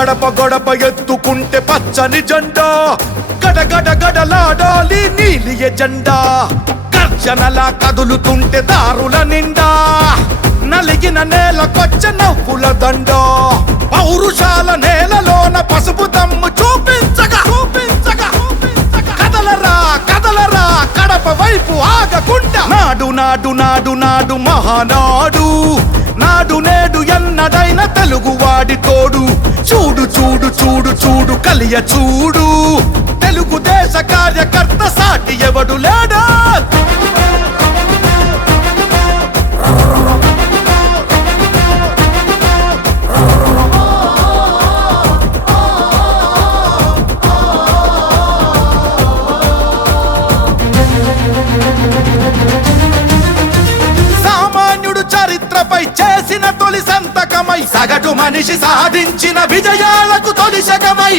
గడప గడప ఎత్తుకుంటే పచ్చని జెండా, గడగడ గడలాడాలి నీలి ఎజెండా. గర్జనలా కదులుతుంటే దారుల నిండా, నలిగిన నేలకొచ్చ నవ్వుల దండ. పౌరుషాల నేలలోన పసుపు దమ్ము చూపించగా కదలరా కదలరా కడప వైపు ఆగకుండా. నాడు నాడు నాడు నాడు మహానాడు, నాడు నేడు ఎన్నడైన తెలుగువాడి తోడు. చూడు చూడు చూడు చూడు కలియ చూడు, తెలుగుదేశ కార్యకర్త సాటి ఎవడు లేడా. సామాన్యుడు చరిత్రపై చేసిన తొలి సంతకమై, సగటు మనిషి సాధించిన విజయాలకు తొలి శకమై,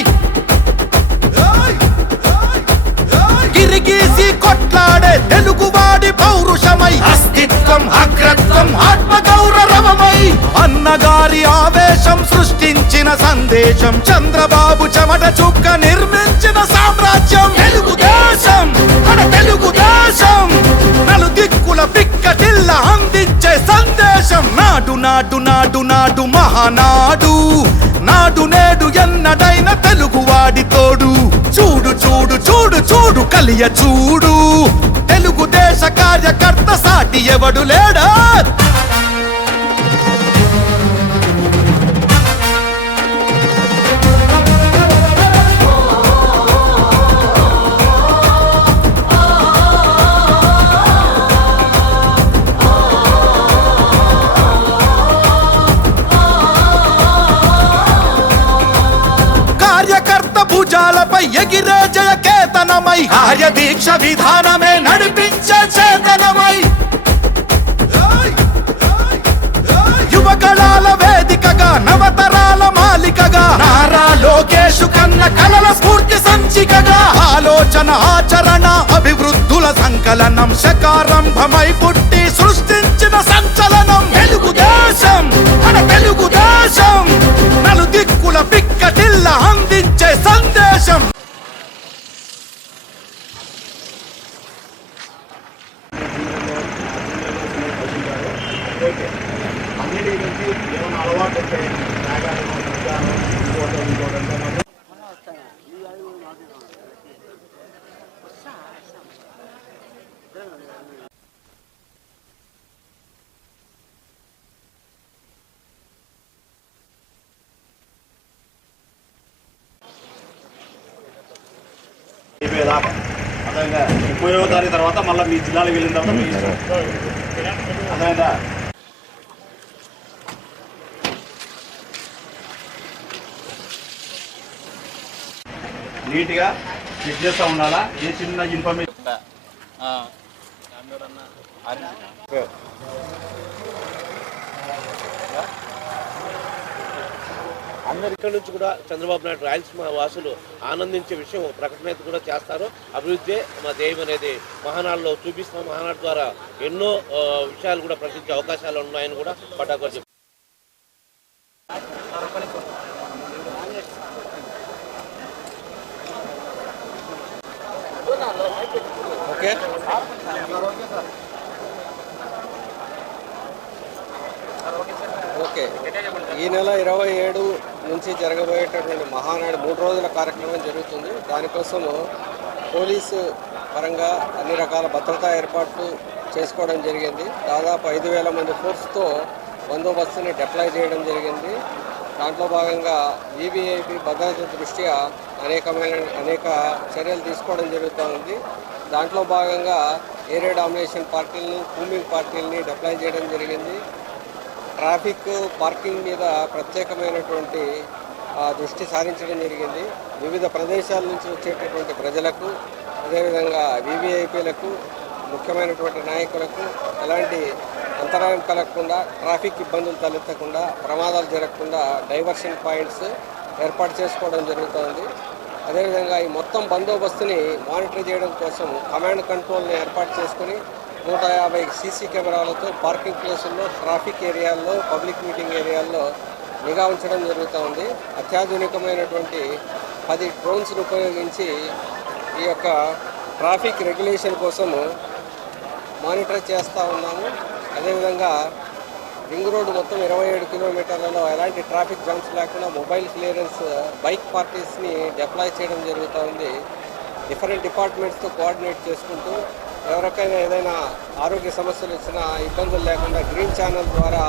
గిరిగీసి కొట్లాడే తెలుగువాడి పౌరుషమై, అస్తిత్వం అగ్రత్వం ఆత్మగౌరవమై, అన్నగారి ఆవేశం సృష్టించిన సందేశం, చంద్రబాబు చెమట చుక్క నిర్మించిన సామ్రాజ్యం. తెలుగుదేశం మన తెలుగుదేశం, నలుదిక్కుల పిక్కటిల్ల అందించే సందేశం. నాడు నాడు నాడు నాడు మహానాడు, నాడు నేడు ఎన్నడైన తెలుగువాడి తోడు. చూడు చూడు చూడు చూడు కలియ చూడు, తెలుగుదేశ కార్యకర్త సాటి ఎవడు లేడా. కార్యకర్త భుజాలపై ఎగిరే జయ కేతనమై, కార్యదీక్ష విధానమే నడిపించే చేతనమై, యువగళాల వేదికగా నవతరాల మాలికగా, నారా లోకేషు కన్న కలల స్ఫూర్తి సంచికగా, ఆలోచన ఆచరణ అభివృద్ధుల సంకలనం, శకారంభమై పుట్టి సృష్టించిన సంచలనం. తెలుగుదేశం మన తెలుగుదేశం, నలుదిక్కుల పిక్కటిల్ల అందించే సందేశం. అదేవిధంగా 30వ తారీఖు తర్వాత మళ్ళీ మీ జిల్లాలకు వెళ్ళిన తర్వాత మీ ఇష్టం. అదేవిధంగా నీట్గా చెక్ చేస్తూ ఉండాలా. ఏ చిన్న ఇన్ఫర్మేషన్ అందరి నుంచి కూడా చంద్రబాబు నాయుడు రాయలసీమ వాసులు ఆనందించే విషయం ప్రకటన అయితే కూడా చేస్తారు. అభివృద్ధి మా ధ్యేయం అనేది మహానాడులో చూపిస్తాం. మహానాడు ద్వారా ఎన్నో విషయాలు కూడా ప్రకటించే అవకాశాలు ఉన్నాయని కూడా పటాకోరు చెప్పారు. ఓకే ఓకే ఈ నెల 27 నుంచి జరగబోయేటటువంటి మహానాడు 3 రోజుల కార్యక్రమం జరుగుతుంది. దానికోసము పోలీసు పరంగా అన్ని రకాల భద్రతా ఏర్పాట్లు చేసుకోవడం జరిగింది. దాదాపు 5,000 మంది ఫోర్స్తో బందోబస్తుని డిప్లాయ్ చేయడం జరిగింది. దాంట్లో భాగంగా వీవీఐపీ భద్రత దృష్ట్యా అనేక చర్యలు తీసుకోవడం జరుగుతూ ఉంది. దాంట్లో భాగంగా ఏరియా డామినేషన్ పార్టీలను, కూంబింగ్ పార్టీలని డిప్లాయ్ చేయడం జరిగింది. ట్రాఫిక్ పార్కింగ్ మీద ప్రత్యేకమైనటువంటి దృష్టి సారించడం జరిగింది. వివిధ ప్రదేశాల నుంచి వచ్చేటటువంటి ప్రజలకు, అదేవిధంగా వీవీఐపీలకు, ముఖ్యమైనటువంటి నాయకులకు ఎలాంటి అంతరాయం కలగకుండా, ట్రాఫిక్ ఇబ్బందులు తలెత్తకుండా, ప్రమాదాలు జరగకుండా డైవర్షన్ పాయింట్స్ ఏర్పాటు చేసుకోవడం జరుగుతుంది. అదేవిధంగా ఈ మొత్తం బందోబస్తుని మానిటర్ చేయడం కోసం కమాండ్ కంట్రోల్ని ఏర్పాటు చేసుకుని 150 సీసీ కెమెరాలతో పార్కింగ్ ప్లేసుల్లో, ట్రాఫిక్ ఏరియాల్లో, పబ్లిక్ మీటింగ్ ఏరియాల్లో నిఘా ఉంచడం జరుగుతూ ఉంది. అత్యాధునికమైనటువంటి 10 డ్రోన్స్ను ఉపయోగించి ఈ యొక్క ట్రాఫిక్ రెగ్యులేషన్ కోసము మానిటర్ చేస్తూ ఉన్నాము. అదేవిధంగా రింగ్ రోడ్డు మొత్తం 27 కిలోమీటర్లలో ఎలాంటి ట్రాఫిక్ జామ్స్ లేకుండా మొబైల్ క్లియరెన్స్ బైక్ పార్టీస్ని డిప్లాయ్ చేయడం జరుగుతూ ఉంది. డిఫరెంట్ డిపార్ట్మెంట్స్తో కోఆర్డినేట్ చేసుకుంటూ ఎవరికైనా ఏదైనా ఆరోగ్య సమస్యలు వచ్చినా ఇబ్బందులు లేకుండా గ్రీన్ ఛానల్ ద్వారా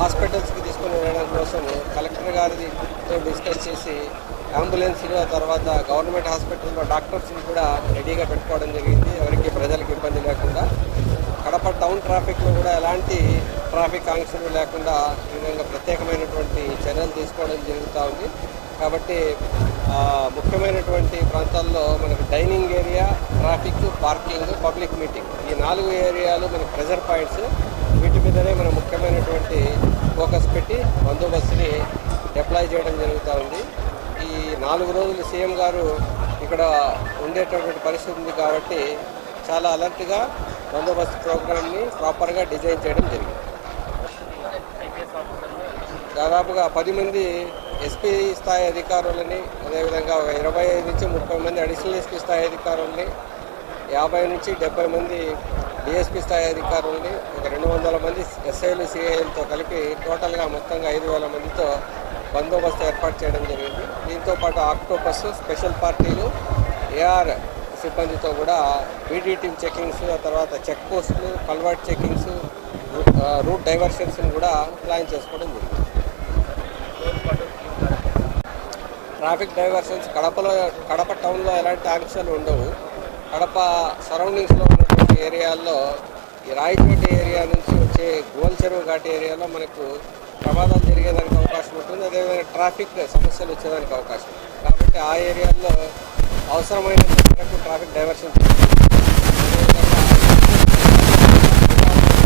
హాస్పిటల్స్కి తీసుకుని వెళ్ళడం కోసం కలెక్టర్ గారితో డిస్కస్ చేసి అంబులెన్స్లు, ఆ తర్వాత గవర్నమెంట్ హాస్పిటల్లో డాక్టర్స్ని కూడా రెడీగా పెట్టుకోవడం జరిగింది, ఎవరికి ప్రజలకు ఇబ్బంది లేకుండా. కడప టౌన్ ట్రాఫిక్లో కూడా ఎలాంటి ట్రాఫిక్ ఆంక్షలు లేకుండా ఈ విధంగా ప్రత్యేకమైనటువంటి చర్యలు తీసుకోవడం జరుగుతూ ఉంది. కాబట్టి ముఖ్యమైనటువంటి ప్రాంతాల్లో మనకు dining area, traffic, parking, public meeting, ఈ 4 ఏరియాలు మనకు ప్రెజర్ పాయింట్స్. వీటి మీదనే మనం ముఖ్యమైనటువంటి ఫోకస్ పెట్టి బందోబస్తుని డిప్లాయ్ చేయడం జరుగుతూ ఉంది. ఈ 4 రోజులు సీఎం గారు ఇక్కడ ఉండేటటువంటి పరిస్థితి ఉంది కాబట్టి చాలా అలర్ట్గా బందోబస్తు ప్రోగ్రామ్ని ప్రాపర్గా డిజైన్ చేయడం జరిగింది. దాదాపుగా 10 మంది ఎస్పీ స్థాయి అధికారులని, అదేవిధంగా 25 నుంచి 30 మంది అడిషనల్ ఎస్పీ స్థాయి అధికారులని, 50 నుంచి 70 మంది డిఎస్పీ స్థాయి అధికారులని, ఒక 200 మంది ఎస్ఐలు, సిఐలతో కలిపి టోటల్గా మొత్తంగా 5,000 మందితో బందోబస్తు ఏర్పాటు చేయడం జరిగింది. దీంతోపాటు ఆక్టోపస్, స్పెషల్ పార్టీలు, ఏఆర్ సిబ్బందితో కూడా బీడీ టీమ్ చెకింగ్స్, ఆ తర్వాత చెక్ పోస్టులు, కల్వర్ట్ చెకింగ్స్, రూట్ డైవర్షన్స్ని కూడా ప్లాన్ చేసుకోవడం జరిగింది. ట్రాఫిక్ డైవర్షన్స్ కడప టౌన్లో ఎలాంటి ఆంక్షలు ఉండవు. కడప సరౌండింగ్స్లో ఉన్నటువంటి ఏరియాల్లో ఈ రాయచోటి ఏరియా నుంచి వచ్చే గోల్ చెరువు ఘాట్ ఏరియాలో మనకు ప్రమాదాలు జరిగేదానికి అవకాశం ఉంటుంది, అదేవిధంగా ట్రాఫిక్ సమస్యలు వచ్చేదానికి అవకాశం ఉంది. కాబట్టి ఆ ఏరియాల్లో అవసరమైన మేరకు ట్రాఫిక్ డైవర్షన్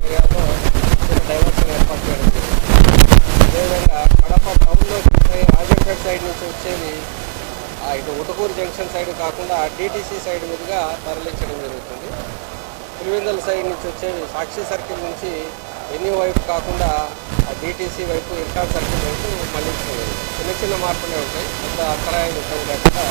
ఏరియాలో డైవర్షన్ ఏర్పాటు చేయడం జరిగింది. అదేవిధంగా కడప టౌన్లో రాజంపేట సైడ్ నుంచి వచ్చేది ఇటు ఉటుకూరు జంక్షన్ సైడ్ కాకుండా డిటీసీ సైడ్ మీదుగా తరలించడం జరుగుతుంది. పులివెందుల సైడ్ నుంచి వచ్చేవి సాక్షి సర్కిల్ నుంచి ఎన్ని వైపు కాకుండా ఆ డిటీసీ వైపు ఇర్కాన్ సర్కిల్ వైపు మళ్ళించడం జరుగుతుంది. చిన్న మార్పులే ఉంటాయి, అంత అంతరాయాలు ఇబ్బంది లేకుండా